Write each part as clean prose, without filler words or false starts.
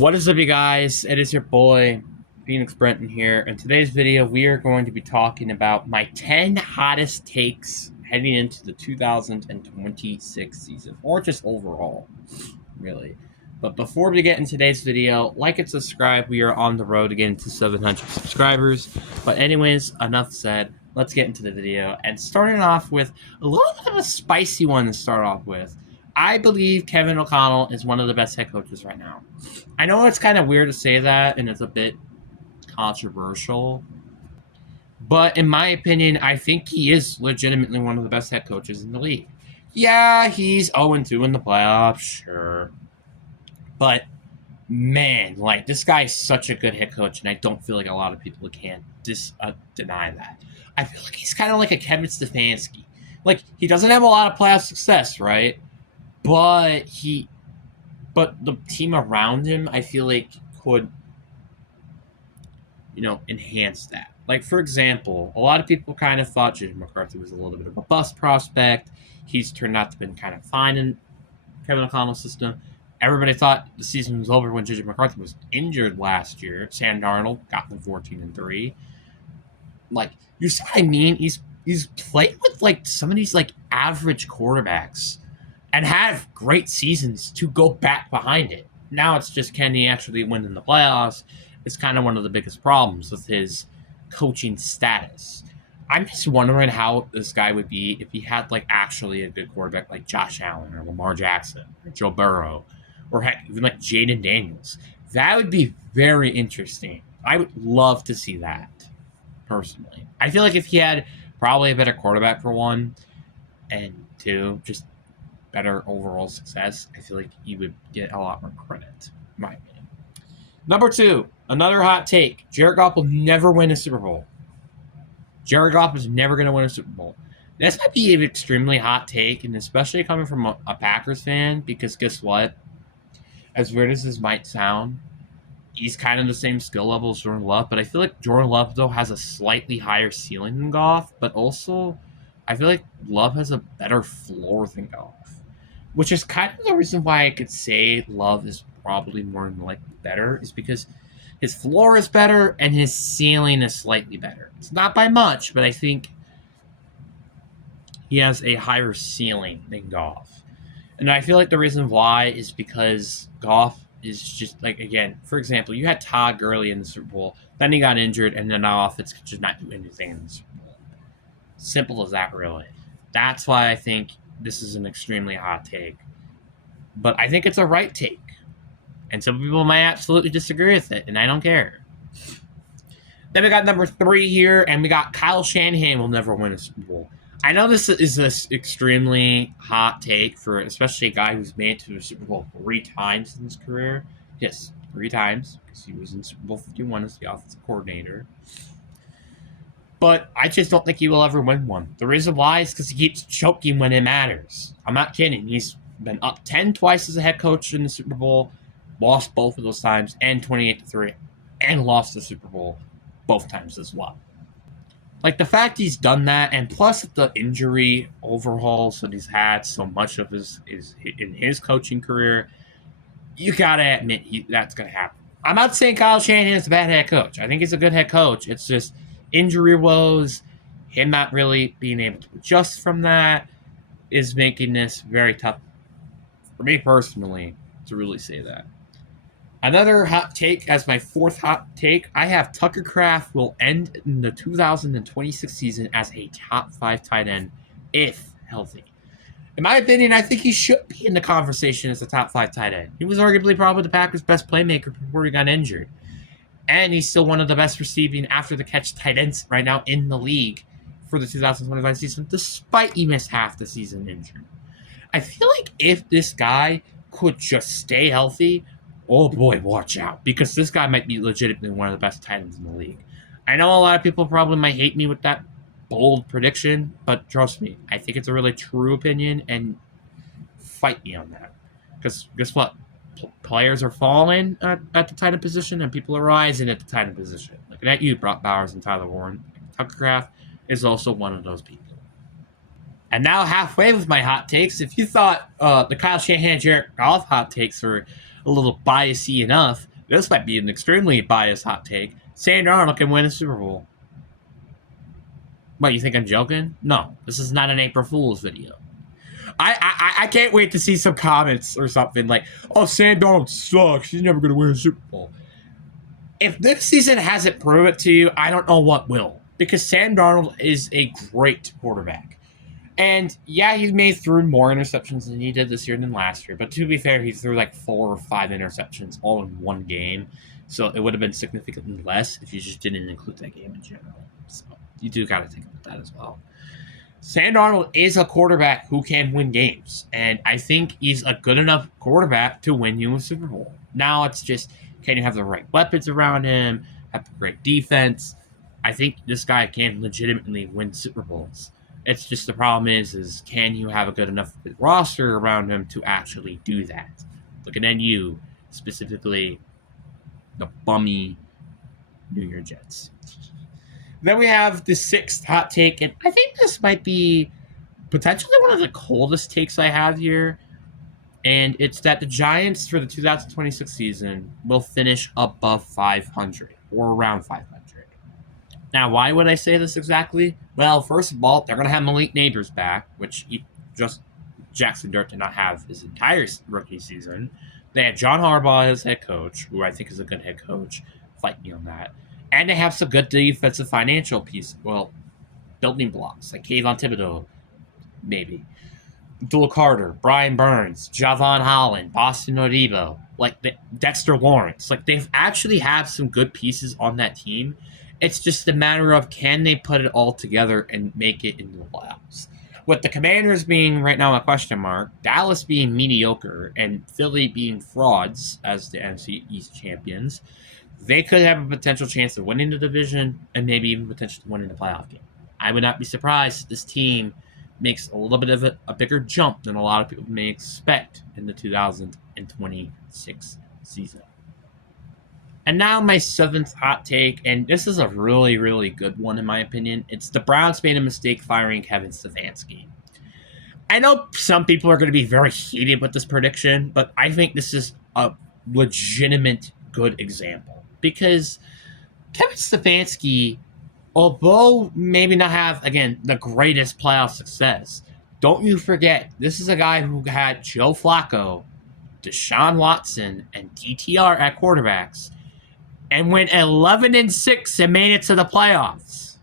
What is up, you guys? It is your boy, Phoenix Brenton here. In today's video, we are going to be talking about my 10 hottest takes heading into the 2026 season, or just overall, really. But before we get in today's video, like and subscribe. We are on the road to getting to 700 subscribers. But anyways, enough said. Let's get into the video. And starting off with a little bit of a spicy one to start off with. I believe Kevin O'Connell is one of the best head coaches right now. I know it's kind of weird to say that, and it's a bit controversial. But in my opinion, I think he is legitimately one of the best head coaches in the league. Yeah, he's 0-2 in the playoffs, sure. But, man, like, this guy is such a good head coach, and I don't feel like a lot of people can deny that. I feel like he's kind of like a Kevin Stefanski. Like, he doesn't have a lot of playoff success, right? But the team around him, I feel like, could, enhance that. Like, for example, a lot of people kind of thought JJ McCarthy was a little bit of a bust prospect. He's turned out to have been kind of fine in Kevin O'Connell's system. Everybody thought the season was over when JJ McCarthy was injured last year. Sam Darnold got them 14-3. Like, you see what I mean? He's played with, like, some of these, like, average quarterbacks and have great seasons to go back behind it. Now it's just, can he actually win in the playoffs? It's kind of one of the biggest problems with his coaching status. I'm just wondering how this guy would be if he had, like, actually a good quarterback like Josh Allen or Lamar Jackson or Joe Burrow or heck, even like Jaden Daniels. That would be very interesting. I would love to see that, personally. I feel like if he had probably a better quarterback for one, and two, just better overall success, I feel like he would get a lot more credit, in my opinion. Number 2, another hot take. Jared Goff will never win a Super Bowl. Jared Goff is never going to win a Super Bowl. This might be an extremely hot take, and especially coming from a Packers fan, because guess what? As weird as this might sound, he's kind of the same skill level as Jordan Love, but I feel like Jordan Love, though, has a slightly higher ceiling than Goff, but also I feel like Love has a better floor than Goff, which is kind of the reason why I could say Love is probably more than likely better, is because his floor is better and his ceiling is slightly better. It's not by much, but I think he has a higher ceiling than Goff. And I feel like the reason why is because Goff is just, like, again, for example, you had Todd Gurley in the Super Bowl, then he got injured, and then now offense could just not do anything in the Super Bowl. Simple as that, really. That's why I think this is an extremely hot take. But I think it's a right take. And some people might absolutely disagree with it, and I don't care. Then we got number 3 here, and we got Kyle Shanahan will never win a Super Bowl. I know this is this extremely hot take for especially a guy who's made it to the Super Bowl 3 times in his career. Yes, 3 times, because he was in Super Bowl 51 as the offensive coordinator. But I just don't think he will ever win one. The reason why is because he keeps choking when it matters. I'm not kidding. He's been up 10 twice as a head coach in the Super Bowl, lost both of those times, and 28-3, and lost the Super Bowl both times as well. Like, the fact he's done that, and plus the injury overhauls that he's had so much of his in his coaching career, you gotta admit that's gonna happen. I'm not saying Kyle Shanahan is a bad head coach. I think he's a good head coach. It's just injury woes, him not really being able to adjust from that, is making this very tough for me personally to really say that. Another hot take, as my 4th hot take, I have Tucker Kraft will end in the 2026 season as a top 5 tight end, if healthy. In my opinion, I think he should be in the conversation as a top 5 tight end. He was arguably probably the Packers' best playmaker before he got injured. And he's still one of the best receiving after-the-catch tight ends right now in the league for the 2025 season, despite he missed half the season injured. I feel like if this guy could just stay healthy, oh boy, watch out, because this guy might be legitimately one of the best tight ends in the league. I know a lot of people probably might hate me with that bold prediction, but trust me, I think it's a really true opinion, and fight me on that. Because guess what? Players are falling at the tight end position, and people are rising at the tight end position. Looking at you, Brock Bowers and Tyler Warren. Tucker Kraft is also one of those people. And now halfway with my hot takes. If you thought the Kyle Shanahan, Jared Goff hot takes were a little biasy enough, This might be an extremely biased hot take. Sam Darnold can win a Super Bowl. What, you think I'm joking? No, this is not an April Fool's video. I can't wait to see some comments or something like, oh, Sam Darnold sucks. He's never going to win a Super Bowl. If this season hasn't proved it to you, I don't know what will. Because Sam Darnold is a great quarterback. And yeah, he may threw more interceptions than he did this year than last year. But to be fair, he threw like 4 or 5 interceptions all in one game. So it would have been significantly less if you just didn't include that game in general. So you do got to think about that as well. Sam Darnold is a quarterback who can win games. And I think he's a good enough quarterback to win you a Super Bowl. Now it's just, can you have the right weapons around him? Have a great defense? I think this guy can legitimately win Super Bowls. It's just the problem is can you have a good enough roster around him to actually do that? Looking at you, specifically the bummy New York Jets. Then we have the 6th hot take, and I think this might be potentially one of the coldest takes I have here. And it's that the Giants for the 2026 season will finish above 500 or around 500. Now, why would I say this exactly? Well, first of all, they're going to have Malik Nabers back, which Jackson Dart did not have his entire rookie season. They had John Harbaugh as head coach, who I think is a good head coach. Fight me on that. And they have some good defensive financial building blocks, like Kayvon Thibodeau, maybe. Abdul Carter, Brian Burns, Javon Holland, Boston Odebo, Dexter Lawrence. They actually have some good pieces on that team. It's just a matter of can they put it all together and make it into the playoffs. With the Commanders being right now a question mark, Dallas being mediocre, and Philly being frauds as the NFC East champions, they could have a potential chance of winning the division and maybe even potentially winning the playoff game. I would not be surprised if this team makes a little bit of a bigger jump than a lot of people may expect in the 2026 season. And now my 7th hot take, and this is a really, really good one in my opinion. It's the Browns made a mistake firing Kevin Stefanski. I know some people are going to be very heated with this prediction, but I think this is a legitimate good example. Because Kevin Stefanski, although maybe not have, again, the greatest playoff success, don't you forget, this is a guy who had Joe Flacco, Deshaun Watson, and DTR at quarterbacks, and went 11-6 and made it to the playoffs.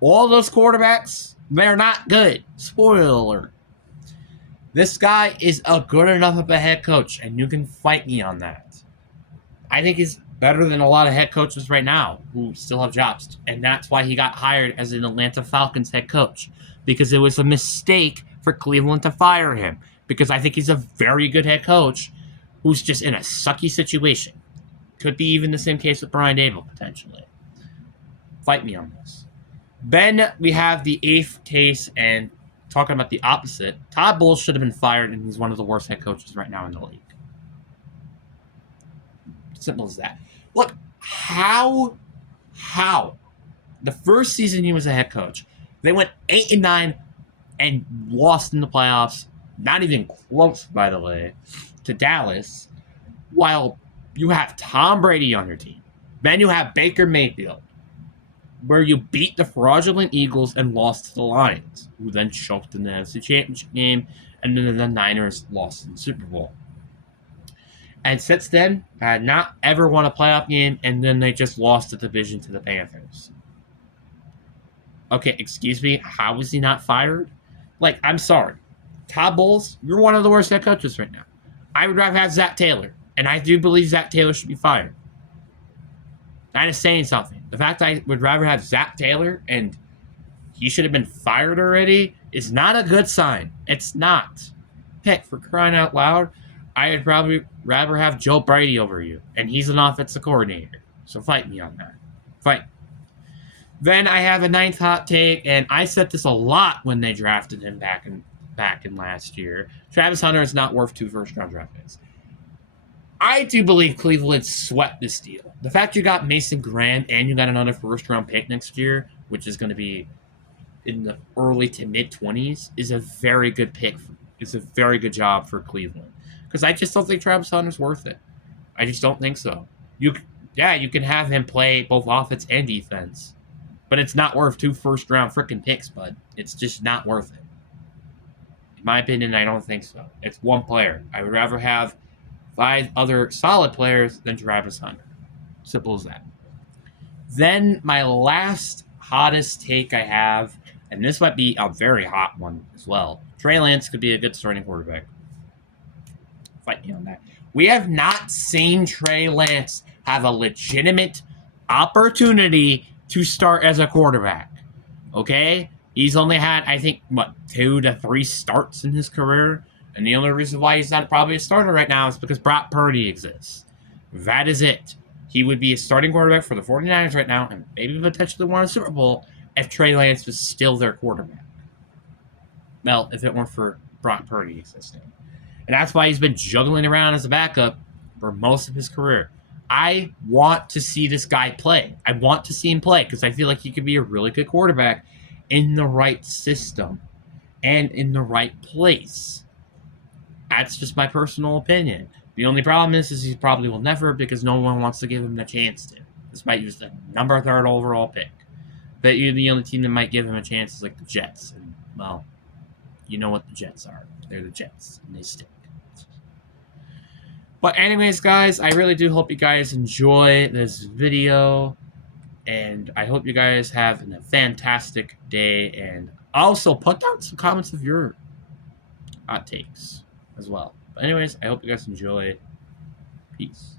All those quarterbacks, they're not good. Spoiler alert. This guy is a good enough of a head coach, and you can fight me on that. I think he's better than a lot of head coaches right now who still have jobs. And that's why he got hired as an Atlanta Falcons head coach. Because it was a mistake for Cleveland to fire him. Because I think he's a very good head coach who's just in a sucky situation. Could be even the same case with Brian Daboll, potentially. Fight me on this. Then we have the 8th case, and talking about the opposite. Todd Bowles should have been fired, and he's one of the worst head coaches right now in the league. Simple as that. Look, how the first season he was a head coach, they went 8-9 and lost in the playoffs, not even close, by the way, to Dallas, while you have Tom Brady on your team. Then you have Baker Mayfield, where you beat the fraudulent Eagles and lost to the Lions, who then choked in the NFC Championship game, and then the Niners lost in the Super Bowl. And since then, had not ever won a playoff game, and then they just lost the division to the Panthers. Okay, excuse me, how was he not fired? I'm sorry. Todd Bowles, you're one of the worst head coaches right now. I would rather have Zach Taylor, and I do believe Zach Taylor should be fired. That is saying something. The fact I would rather have Zach Taylor and he should have been fired already is not a good sign. It's not. Heck, for crying out loud, I'd probably rather have Joe Brady over you, and he's an offensive coordinator. So fight me on that. Fight. Then I have a 9th hot take, and I said this a lot when they drafted him back in last year. Travis Hunter is not worth 2 first-round draft picks. I do believe Cleveland swept this deal. The fact you got Mason Graham and you got another first-round pick next year, which is going to be in the early to mid-20s, is a very good pick. It's a very good job for Cleveland. Because I just don't think Travis Hunter's worth it. I just don't think so. You can have him play both offense and defense, but it's not worth 2 first-round freaking picks, bud. It's just not worth it. In my opinion, I don't think so. It's one player. I would rather have 5 other solid players than Travis Hunter. Simple as that. Then my last hottest take I have, and this might be a very hot one as well. Trey Lance could be a good starting quarterback. Fight me on that. We have not seen Trey Lance have a legitimate opportunity to start as a quarterback. Okay? He's only had, I think, 2 to 3 starts in his career. And the only reason why he's not probably a starter right now is because Brock Purdy exists. That is it. He would be a starting quarterback for the 49ers right now and maybe potentially win a Super Bowl if Trey Lance was still their quarterback. Well, if it weren't for Brock Purdy existing. And that's why he's been juggling around as a backup for most of his career. I want to see this guy play. I want to see him play because I feel like he could be a really good quarterback in the right system and in the right place. That's just my personal opinion. The only problem is he probably will never because no one wants to give him the chance to. Despite he was the number 3 overall pick. But you're the only team that might give him a chance is like the Jets. And, well, you know what the Jets are. They're the Jets, and they stink. But anyways, guys, I really do hope you guys enjoy this video. And I hope you guys have a fantastic day. And also, put down some comments of your hot takes as well. But anyways, I hope you guys enjoy. Peace.